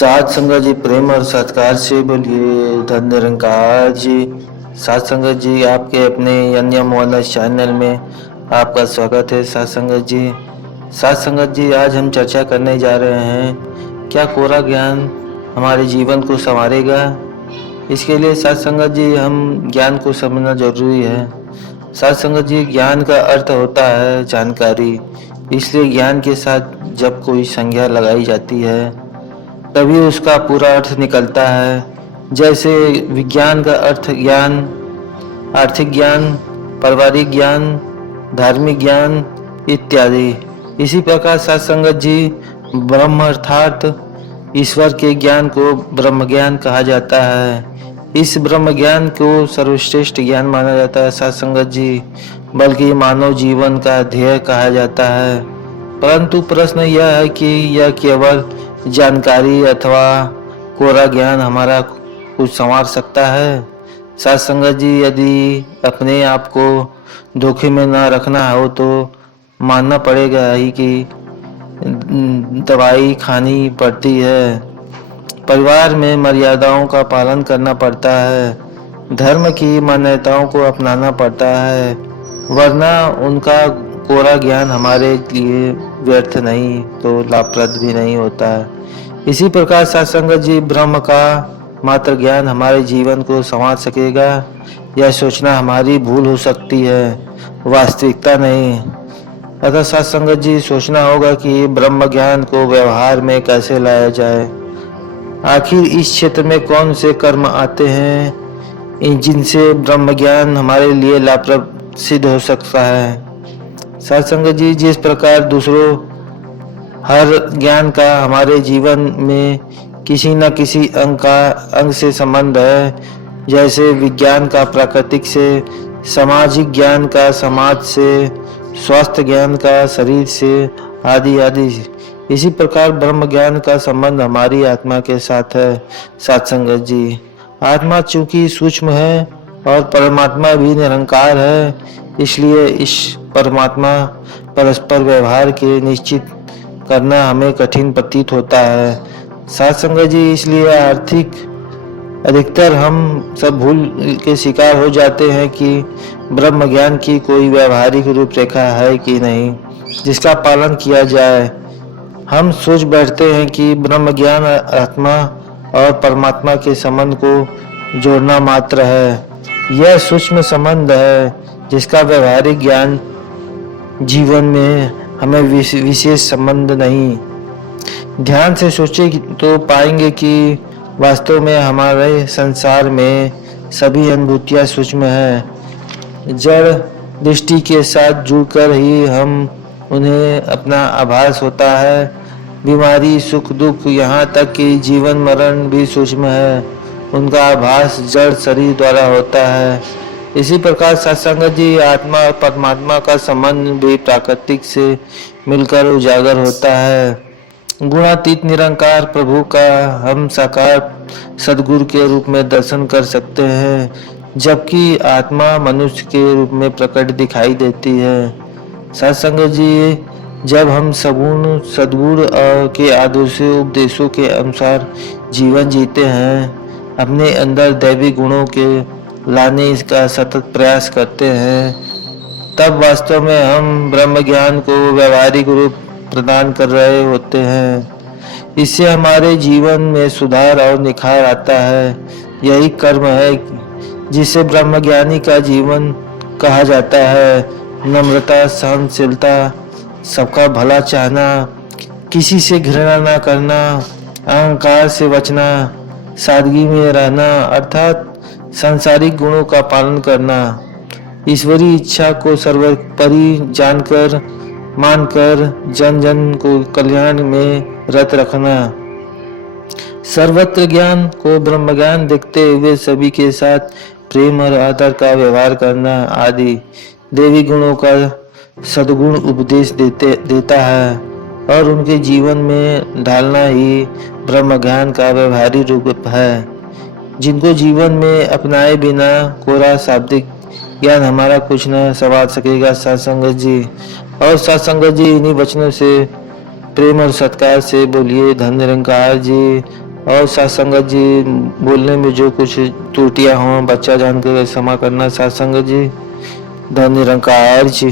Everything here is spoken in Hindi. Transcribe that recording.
सात संगत जी प्रेम और सत्कार से बोलिए धन निरंकार जी। सात संगत जी आपके अपने अन्य मोहल्ला चैनल में आपका स्वागत है। सात संगत जी, सात संगत जी, आज हम चर्चा करने जा रहे हैं, क्या कोरा ज्ञान हमारे जीवन को संवारेगा। इसके लिए सात संगत जी हम ज्ञान को समझना जरूरी है। सात संगत जी, ज्ञान का अर्थ होता है जानकारी, इसलिए ज्ञान के साथ जब कोई संज्ञा लगाई जाती है तभी उसका पूरा अर्थ निकलता है। जैसे विज्ञान का अर्थ ज्ञान, आर्थिक ज्ञान, पारिवारिक ज्ञान, धार्मिक ज्ञान इत्यादि। इसी प्रकार सत्संगत जी ब्रह्म अर्थात ईश्वर के ज्ञान को ब्रह्म ज्ञान कहा जाता है। इस ब्रह्म ज्ञान को सर्वश्रेष्ठ ज्ञान माना जाता है सत्संगत जी, बल्कि मानव जीवन का ध्येय कहा जाता है। परंतु प्रश्न यह है कि यह केवल जानकारी अथवा कोरा ज्ञान हमारा कुछ संवार सकता है। सत्संगत जी, यदि अपने आप को धोखे में न रखना हो तो मानना पड़ेगा ही कि दवाई खानी पड़ती है, परिवार में मर्यादाओं का पालन करना पड़ता है, धर्म की मान्यताओं को अपनाना पड़ता है, वरना उनका कोरा ज्ञान हमारे लिए व्यर्थ नहीं तो लाभप्रद भी नहीं होता है। इसी प्रकार सत्संगत जी ब्रह्म का मात्र ज्ञान हमारे जीवन को संवार सकेगा, यह सोचना हमारी भूल हो सकती है, वास्तविकता नहीं। अतः सत्संगत जी सोचना होगा कि ब्रह्म ज्ञान को व्यवहार में कैसे लाया जाए। आखिर इस क्षेत्र में कौन से कर्म आते हैं जिनसे ब्रह्म ज्ञान हमारे लिए लाभप्रद सिद्ध हो सकता है। सत्संगत जी, जिस प्रकार दूसरों हर ज्ञान का हमारे जीवन में किसी न किसी अंग से संबंध है, जैसे विज्ञान का प्राकृतिक से, सामाजिक ज्ञान का समाज से, स्वास्थ्य ज्ञान का शरीर से, आदि आदि। इसी प्रकार ब्रह्म ज्ञान का संबंध हमारी आत्मा के साथ है। सत्संगत जी, आत्मा चूंकि सूक्ष्म है और परमात्मा भी निरंकार है, इसलिए इस परमात्मा परस्पर व्यवहार के निश्चित करना हमें कठिन प्रतीत होता है। सत्संगत जी, इसलिए अधिकतर हम सब भूल के शिकार हो जाते हैं कि ब्रह्म ज्ञान की कोई व्यावहारिक रूपरेखा है कि नहीं जिसका पालन किया जाए। हम सोच बैठते हैं कि ब्रह्म ज्ञान आत्मा और परमात्मा के संबंध को जोड़ना मात्र है। यह सूक्ष्म संबंध है जिसका व्यावहारिक ज्ञान जीवन में हमें विशेष संबंध नहीं। ध्यान से सोचे तो पाएंगे कि वास्तव में हमारे संसार में सभी अनुभूतियां सूक्ष्म हैं। जड़ दृष्टि के साथ जुड़कर ही हम उन्हें अपना आभास होता है। बीमारी, सुख दुख, यहाँ तक कि जीवन मरण भी सूक्ष्म है, उनका आभास जड़ शरीर द्वारा होता है। इसी प्रकार सत्संगत जी आत्मा और परमात्मा का संबंध भी प्राकृतिक से मिलकर उजागर होता है। गुणातीत निरंकार प्रभु का हम साकार सदगुरु के रूप में दर्शन कर सकते हैं, जबकि आत्मा मनुष्य के रूप में प्रकट दिखाई देती है। सत्संगत जी, जब हम सदगुरु के आदर्शों उपदेशों के अनुसार जीवन जीते हैं, अपने अंदर दैवी गुणों के लाने इसका सतत प्रयास करते हैं, तब वास्तव में हम ब्रह्म ज्ञान को व्यावहारिक रूप प्रदान कर रहे होते हैं। इससे हमारे जीवन में सुधार और निखार आता है। यही कर्म है जिसे ब्रह्मज्ञानी का जीवन कहा जाता है। नम्रता, सहनशीलता, सबका भला चाहना, किसी से घृणा न करना, अहंकार से बचना, सादगी में रहना अर्थात सांसारिक गुणों का पालन करना, ईश्वरीय इच्छा को सर्वोपरि जानकर मानकर जन जन को कल्याण में रत रखना, सर्वत्र ज्ञान को ब्रह्म ज्ञान देखते हुए सभी के साथ प्रेम और आदर का व्यवहार करना आदि देवी गुणों का सद्गुण उपदेश देता है और उनके जीवन में ढालना ही ब्रह्म ज्ञान का व्यवहारिक रूप है, जिनको जीवन में अपनाए बिना कोरा शाब्दिक ज्ञान हमारा कुछ न संवार सकेगा। सत्संगत जी और सत्संगत जी, इन्हीं वचनों से प्रेम और सत्कार से बोलिए धन निरंकार जी। और सत्संगत जी, बोलने में जो कुछ त्रुटियां हों बच्चा जान के क्षमा करना सत्संगत जी। धन निरंकार जी।